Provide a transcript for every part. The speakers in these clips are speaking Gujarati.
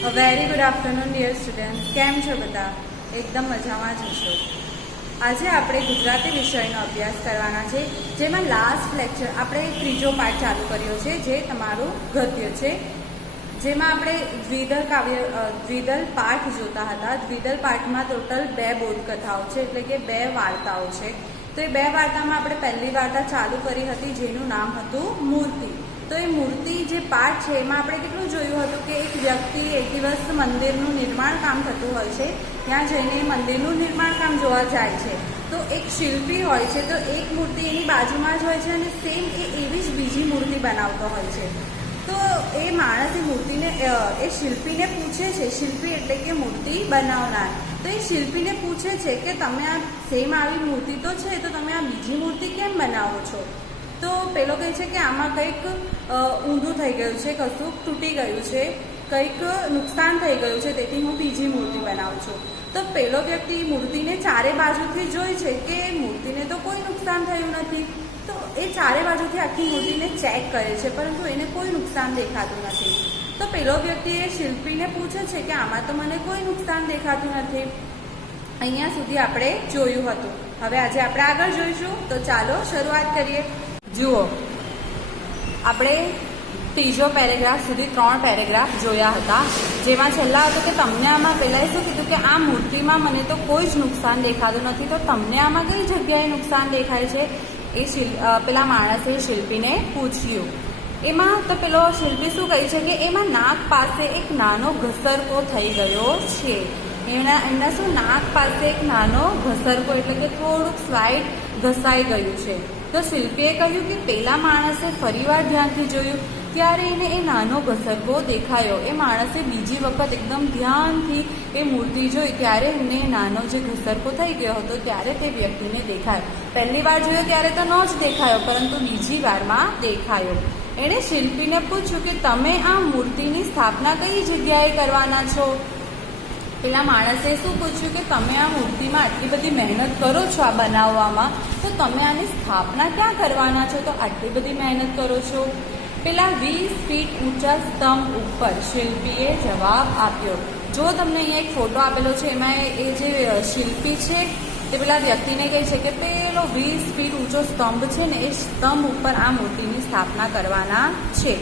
Very good afternoon dear student. કેમ છો બધા? એકદમ મજામાં જ હશો. આજે આપણે ગુજરાતી વિષયનો અભ્યાસ કરવાના છે, જેમાં લાસ્ટ લેક્ચર આપણે ત્રીજો પાઠ ચાલુ કર્યો છે, જે તમારું ગદ્ય છે, જેમાં આપણે દ્વિદલ પાઠ જોતા હતા. દ્વિદલ પાઠમાં ટોટલ 2 બોધકથાઓ છે, એટલે કે 2 વાર્તાઓ છે. તો એ 2 વાર્તામાં આપણે પહેલી વાર્તા ચાલુ કરી હતી, જેનું નામ હતું મૂર્તિ. તો એ મૂર્તિ જે પાઠ છે એમાં આપણે કેટલું જોયું હતું કે એક વ્યક્તિ એક દિવસ મંદિરનું નિર્માણ કામ થતું હોય છે, ત્યાં જઈને મંદિરનું નિર્માણ કામ જોવા જાય છે. તો એક શિલ્પી હોય છે, તો એક મૂર્તિ એની બાજુમાં જ હોય છે અને સેમ એવી જ બીજી મૂર્તિ બનાવતો હોય છે. તો એ માણસ એ મૂર્તિને એ શિલ્પીને પૂછે છે, શિલ્પી એટલે કે મૂર્તિ બનાવનાર. તો એ શિલ્પીને પૂછે છે કે તમે આ સેમ આવી મૂર્તિ તો છે, તો તમે આ બીજી મૂર્તિ કેમ બનાવો છો? તો પેલો કહે છે કે આમાં કંઈક ઊંધું થઈ ગયું છે, કશું તૂટી ગયું છે, કંઈક નુકસાન થઈ ગયું છે, તેથી હું બીજી મૂર્તિ બનાવું છું. તો પેલો વ્યક્તિ મૂર્તિને ચારે બાજુથી જોઈ છે કે મૂર્તિને તો કોઈ નુકસાન થયું નથી. તો એ ચારે બાજુથી આખી મૂર્તિને ચેક કરે છે, પરંતુ એને કોઈ નુકસાન દેખાતું નથી. તો પેલો વ્યક્તિ એ શિલ્પીને પૂછે છે કે આમાં તો મને કોઈ નુકસાન દેખાતું નથી. અહીંયા સુધી આપણે જોયું હતું. હવે આજે આપણે આગળ જોઈશું. તો ચાલો શરૂઆત કરીએ. જુઓ, આપણે ત્રીજો પેરેગ્રાફ સુધી 3 પેરેગ્રાફ જોયા હતા, જેમાં છેલ્લા હતું કે તમને આમાં પહેલાં શું કીધું કે આ મૂર્તિમાં મને તો કોઈ જ નુકસાન દેખાતું નથી, તો તમને આમાં કઈ જગ્યાએ નુકસાન દેખાય છે? એ પેલા માણસે શિલ્પીને પૂછ્યું. એમાં તો પેલો શિલ્પી શું કહે છે કે એમાં નાક પાસે એક નાનો ઘસરકો થઈ ગયો છે. એમના શું નાક પાસે એક નાનો ઘસરકો એટલે કે થોડુંક સ્લાઇડ ઘસાઈ ગયું છે. તો શિલ્પીએ કહ્યું કે પેલા માણસે ફરીવાર ધ્યાનથી જોયું, ત્યારે એને એ નાનો ઘસરકો દેખાયો. એ માણસે બીજી વખત એકદમ ધ્યાનથી એ મૂર્તિ જોઈ, ત્યારે એમને નાનો જે ઘસરકો થઈ ગયો હતો ત્યારે તે વ્યક્તિને દેખાયો. પહેલી વાર જોયો ત્યારે તો ન જ દેખાયો, પરંતુ બીજી વારમાં દેખાયો. એણે શિલ્પીને પૂછ્યું કે તમે આ મૂર્તિની સ્થાપના કઈ જગ્યાએ કરવાના છો? પેલા માણસે શું પૂછ્યું કે તમે આ મૂર્તિમાં આટલી બધી મહેનત કરો છો આ બનાવવામાં, તો તમે આની સ્થાપના ક્યાં કરવાના છો? તો આટલી બધી મહેનત કરો છો. પેલા 20 ફીટ ઊંચા સ્તંભ ઉપર શિલ્પીએ જવાબ આપ્યો. જો તમને અહીંયા એક ફોટો આપેલો છે, એમાં એ જે શિલ્પી છે તે પેલા વ્યક્તિને કહે છે કે પેલો 20 ફીટ ઊંચો સ્તંભ છે ને, એ સ્તંભ ઉપર આ મૂર્તિની સ્થાપના કરવાના છે.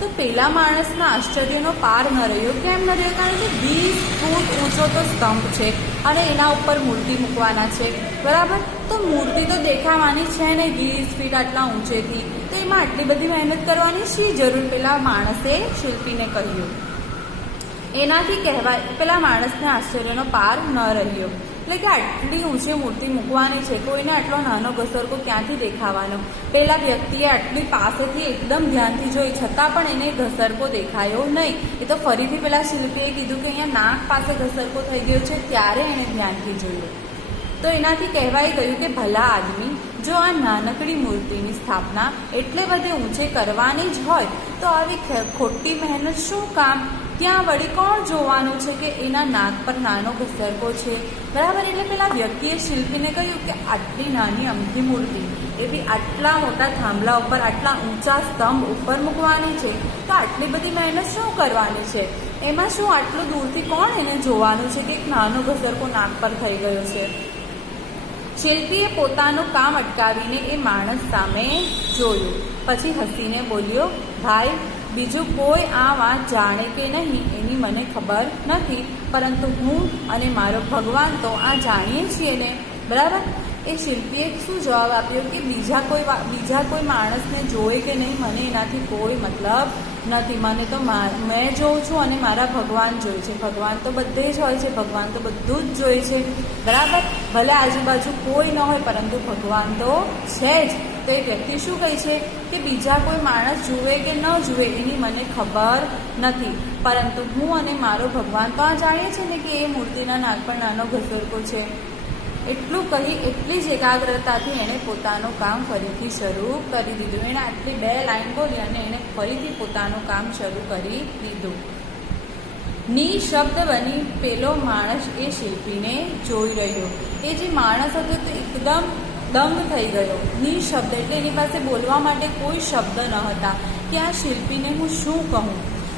તો પેલા માણસના આશ્ચર્યનો પાર ન રહ્યો. કેમ ન રહ્યો? કારણ કે 20 ફૂટ ઊંચો તો સ્તંભ છે અને એના ઉપર મૂર્તિ મૂકવાના છે, બરાબર? તો મૂર્તિ તો દેખાવાની છે ને 20 ફીટ આટલા ઊંચેથી, તો એમાં આટલી બધી મહેનત કરવાની શી જરૂર? પેલા માણસે શિલ્પીને કહ્યું. એનાથી કહેવાય પેલા માણસને આશ્ચર્યનો પાર ન રહ્યો. એટલે કે આટલી ઊંચી મૂર્તિ મૂકવાની છે, કોઈને આટલો નાનો ઘસરકો ક્યાંથી દેખાવાનો? પેલા વ્યક્તિએ આટલી પાસેથી એકદમ ધ્યાનથી જોઈ, છતાં પણ એને ઘસરકો દેખાયો નહીં. એ તો ફરીથી પેલા શિલ્પીએ કીધું કે અહીંયા નાક પાસે ઘસરકો થઈ ગયો છે, ત્યારે એણે ધ્યાનથી જોયું. તો એનાથી કહેવાય ગયું કે ભલા આદમી, જો આ નાનકડી મૂર્તિની સ્થાપના એટલે બધે ઊંચે કરવાની જ હોય, તો આવી ખોટી મહેનત શું કામ? ત્યાં વળી કોણ જોવાનું છે કે એના નાક પર નાનો ઘસરકો છે, બરાબર? એટલે પેલા વ્યક્તિએ શિલ્પીને કહ્યું કે આટલી નાની અમથી મૂર્તિ, એ બી આટલા મોટા થાંભલા ઉપર, આટલા ઊંચા સ્તંભ ઉપર મૂકવાની છે, તો આટલી બધી મહેનત શું કરવાની છે? એમાં શું આટલું દૂરથી કોણ એને જોવાનું છે કે એક નાનો ઘસરકો નાક પર થઈ ગયો છે? શિલ્પીએ પોતાનું કામ અટકાવીને એ માણસ સામે જોયું, પછી હસીને બોલ્યો, ભાઈ, બીજું કોઈ આ વાત જાણે કે નહીં એની મને ખબર નથી, પરંતુ હું અને મારો ભગવાન તો આ જાણીએ છીએ ને, બરાબર? એ શિલ્પીએ શું જવાબ આપ્યો કે બીજા કોઈ માણસને જોવે કે નહીં મને એનાથી કોઈ મતલબ નથી. મને તો મેં જોઉં છું અને મારા ભગવાન જોઈ છે. ભગવાન તો બધે જ હોય છે, ભગવાન તો બધું જ જોઈ છે, બરાબર? ભલે આજુબાજુ કોઈ ન હોય, પરંતુ ભગવાન તો છે જ. તો એ વ્યક્તિ શું કહે છે કે બીજા કોઈ માણસ જુએ કે ન જુએ એની મને ખબર નથી, પરંતુ હું અને મારો ભગવાન તો આ જાણીએ છીએ ને કે એ મૂર્તિના નાક પર નાનો ઘસરકો છે. એટલું કહી એટલી જ એકાગ્રતાથી એણે પોતાનું કામ ફરીથી શરૂ કરી દીધું. એણે આટલી 2 લાઈન બોલી અને એણે ફરીથી પોતાનું કામ શરૂ કરી દીધું. નિશબ્દ બની પેલો માણસ એ શિલ્પીને જોઈ રહ્યો. એ જે માણસ હતો તે એકદમ દંગ થઈ ગયો. નિશબ્દ એટલે એની પાસે બોલવા માટે કોઈ શબ્દ ન હતા કે આ શિલ્પીને હું શું કહું.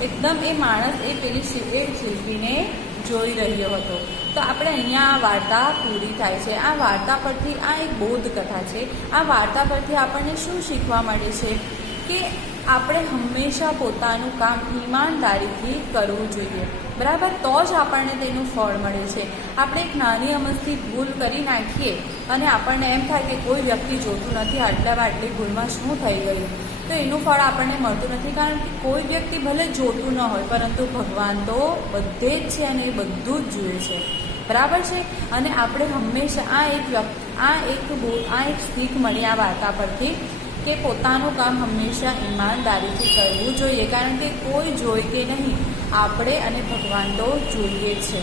એકદમ એ માણસ એ પેલી એ શિલ્પીને જોઈ રહ્યો હતો. તો આપણે અહીંયા આ વાર્તા પૂરી થાય છે. આ વાર્તા પરથી આ એક બોધ કથા છે. આ વાર્તા પરથી આપણને શું શીખવા મળે છે કે આપણે હંમેશા પોતાનું કામ ઈમાનદારીથી કરવું જોઈએ, બરાબર? તો જ આપણને તેનું ફળ મળે છે. આપણે એક નાની અમસ્તી ભૂલ કરી નાખીએ અને આપણને એમ થાય કે કોઈ વ્યક્તિ જોતું નથી, આટલી ભૂલમાં શું થઈ ગયું, તો એનું ફળ આપણને મળતું નથી. કારણ કે કોઈ વ્યક્તિ ભલે જોતું ન હોય, પરંતુ ભગવાન તો બધે જ છે અને એ બધું જ જુએ છે, બરાબર છે? અને આપણે હંમેશા આ એક શીખ મળી આ વાર્તા પરથી કે પોતાનું કામ હંમેશા ઈમાનદારીથી કરવું જોઈએ. કારણ કે કોઈ જોઈ કે નહીં, આપણે અને ભગવાન તો જોઈએ છે.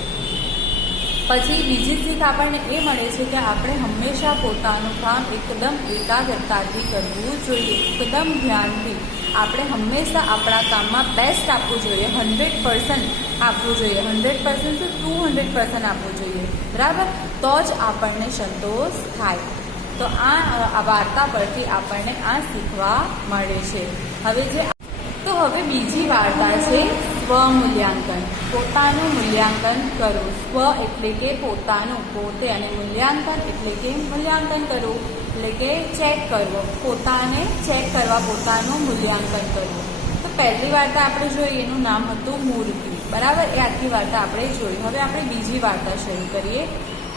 પછી બીજી શીખ આપણને એ મળે છે કે આપણે હંમેશા પોતાનું કામ એકદમ એકાગ્રતાથી કરવું જોઈએ, એકદમ ધ્યાનથી. આપણે હંમેશા આપણા કામમાં બેસ્ટ આપવું જોઈએ, 100% આપવું જોઈએ. 100% તો 200% આપવું જોઈએ, બરાબર? તો જ આપણને સંતોષ થાય. તો આ વાર્તા પરથી આપણને આ શીખવા મળે છે. હવે બીજી વાર્તા છે સ્વમૂલ્યાંકન. પોતાનું મૂલ્યાંકન કરવું. સ્વ એટલે કે પોતાનું, પોતે, અને મૂલ્યાંકન એટલે કે મૂલ્યાંકન કરવું, એટલે કે ચેક કરવો, પોતાને ચેક કરવા, પોતાનું મૂલ્યાંકન કરવું. તો પહેલી વાર્તા આપણે જોઈ, એનું નામ હતું મૂર્તિ, બરાબર? એ આખી વાર્તા આપણે જોઈ. હવે આપણે બીજી વાર્તા શરૂ કરીએ.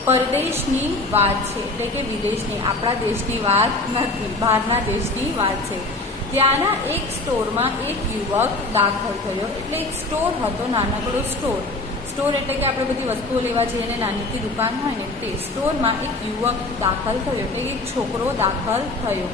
પરદેશની વાત છે, એટલે કે વિદેશની, આપણા દેશની વાત નથી, બહારના દેશની વાત છે. ત્યાંના એક સ્ટોરમાં એક યુવક દાખલ થયો. એટલે એક સ્ટોર હતો, નાનકડો સ્ટોર. સ્ટોર એટલે કે આપણે બધી વસ્તુઓ લેવા જઈએ ને નાનીથી દુકાન હોય ને, તે સ્ટોરમાં એક યુવક દાખલ થયો, એટલે એક છોકરો દાખલ થયો.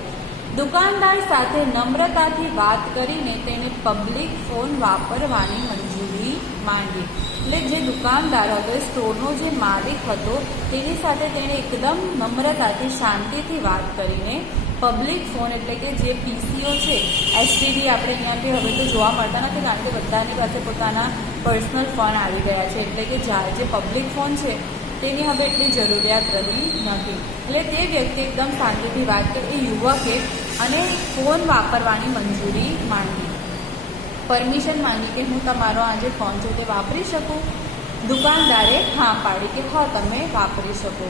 દુકાનદાર સાથે નમ્રતાથી વાત કરીને તેને પબ્લિક ફોન વાપરવાની મંજૂરી માંગી. એટલે જે દુકાનદાર હતો, સ્ટોરનો જે માલિક હતો, તેની સાથે તેણે એકદમ નમ્રતાથી, શાંતિથી વાત કરીને પબ્લિક ફોન એટલે કે જે પીસીઓ છે, એસટીડી આપણે અહીંયાથી હવે તો જોવા મળતા નથી, કારણ કે બધાની પાસે પોતાના પર્સનલ ફોન આવી ગયા છે. એટલે કે જે પબ્લિક ફોન છે તેની હવે એટલી જરૂરિયાત રહી નથી. એટલે તે વ્યક્તિ એકદમ શાંતિથી વાત કરી, એ યુવકે, અને ફોન વાપરવાની મંજૂરી માંગી, પરમિશન માંગી કે હું તમારો આ જે ફોન છે તે વાપરી શકું. દુકાનદારે હા પાડી કે હા, તમે વાપરી શકો.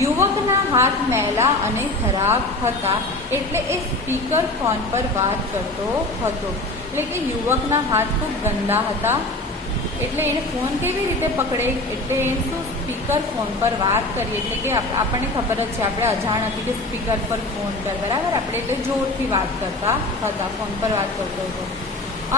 યુવકના હાથ મેલા અને ખરાબ હતા, એટલે એ સ્પીકર ફોન પર વાત કરતો હતો. એટલે કે યુવકના હાથ ખૂબ ગંદા હતા, એટલે એને ફોન કેવી રીતે પકડે? એટલે એને શું, સ્પીકર ફોન પર વાત કરીએ. એટલે કે આપણને ખબર જ છે, આપણે અજાણ હતી કે સ્પીકર પર ફોન કર, બરાબર? આપણે એટલે જોરથી વાત કરતા હતા, ફોન પર વાત કરતો હતો.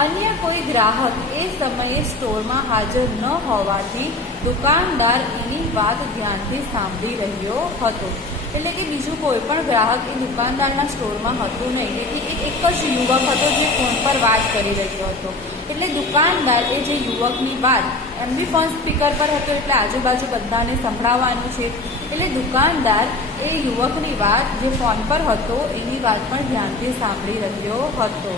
અન્ય કોઈ ગ્રાહક એ સમયે સ્ટોરમાં હાજર ન હોવાથી દુકાનદાર એની વાત ધ્યાનથી સાંભળી રહ્યો હતો. એટલે કે બીજું કોઈ પણ ગ્રાહક એ દુકાનદારના સ્ટોરમાં હતું નહીં, એટલે એક જ યુવક હતો જે ફોન પર વાત કરી રહ્યો હતો. એટલે દુકાનદાર એ જે યુવકની વાત, એમ બી ફોન સ્પીકર પર હતો, એટલે આજુબાજુ બધાને સંભળાવવાનું છે. એટલે દુકાનદાર એ યુવકની વાત, જે ફોન પર હતો, એની વાત પણ ધ્યાનથી સાંભળી રહ્યો હતો.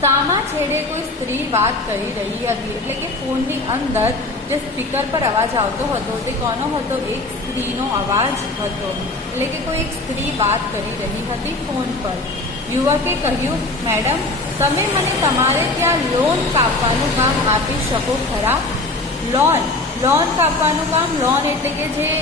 સામા છેડે કોઈ સ્ત્રી વાત કરી રહી હતી. એટલે કે ફોનની અંદર જે સ્પીકર પર અવાજ આવતો હતો તે કોનો હતો? એક સ્ત્રીનો અવાજ હતો. એટલે કે કોઈ એક સ્ત્રી વાત કરી રહી હતી ફોન પર. યુવકે કહ્યું, મેડમ, તમે મને તમારે ત્યાં લોન કાપવાનું કામ આપી શકો ખરા? લોન કાપવાનું કામ. લોન એટલે કે જે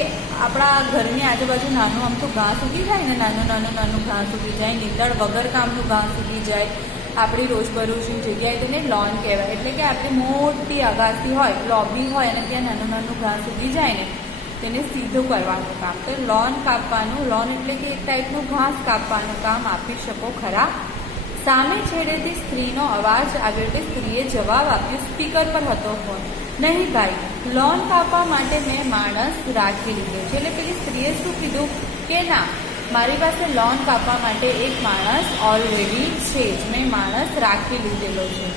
આપણા ઘરની આજુબાજુ નાનું આમતું ઘાસ ઉગી જાય ને, નાનું ઘાસ ઉગી જાય, નીંદણ વગર કામનું ઘાસ ઉગી જાય, આપણી રોજબરોજની જગ્યાએ તેને લોન કહેવાય. એટલે કે આપણી મોટી અગાસી હોય, લોબી હોય, અને ત્યાં નાનું ઘાસ ઉગી જાય ને, તેને સીધું કરવાનું કામ. તો લોન કાપવાનું, લોન એટલે કે એક ટાઈપનું ઘાસ કાપવાનું કામ આપી શકો ખરા? સામે છેડેથી સ્ત્રીનો અવાજ આવ્યો. તે સ્ત્રીએ જવાબ આપ્યો, સ્પીકર પર હતો ફોન, નહીં ભાઈ, લોન કાપવા માટે મેં માણસ રાખી લીધો છે. એટલે પેલી સ્ત્રીએ શું કીધું કે ના, મારી પાસે લોન કાપવા માટે એક માણસ ઓલરેડી છે જ, મેં માણસ રાખી લીધેલો છે.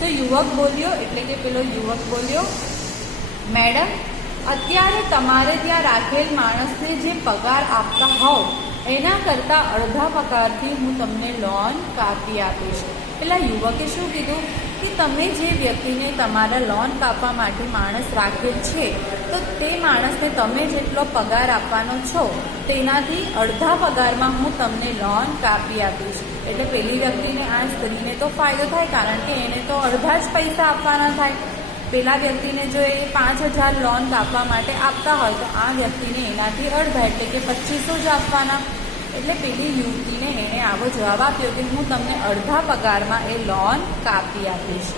તો યુવક બોલ્યો, એટલે કે પેલો યુવક બોલ્યો, મેડમ, અત્યારે તમારે ત્યાં રાખેલ માણસને જે પગાર આપતા હોવ એના કરતાં અડધા પગારથી હું તમને લોન કાપી આપીશ. પેલા યુવકે શું કીધું કે તમે જે વ્યક્તિને તમારા લોન કાપવા માટે માણસ રાખેલ છે, તો તે માણસને તમે જેટલો પગાર આપવાનો છો તેનાથી અડધા પગારમાં હું તમને લોન કાપી આપીશ. એટલે પેલી વ્યક્તિને આ સ્ત્રીને તો ફાયદો થાય, કારણ કે એને તો અડધા જ પૈસા આપવાના થાય. પેલા વ્યક્તિને જો એ 5,000 લોન કાપવા માટે આપતા હોય તો આ વ્યક્તિને એનાથી અડધા એટલે કે 2500 જ આપવાના. એટલે પેલી યુવતીને એણે આવો જવાબ આપ્યો કે હું તમને અડધા પગારમાં એ લોન કાપી આપીશ.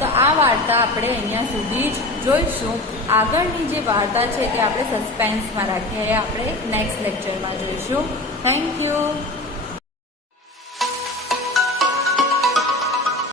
તો આ વાર્તા આપણે અહીંયા સુધી જ જોઈશું. આગળની જે વાર્તા છે તે આપણે સસ્પેન્સમાં રાખીએ, આપણે નેક્સ્ટ લેક્ચરમાં જોઈશું. Thank you.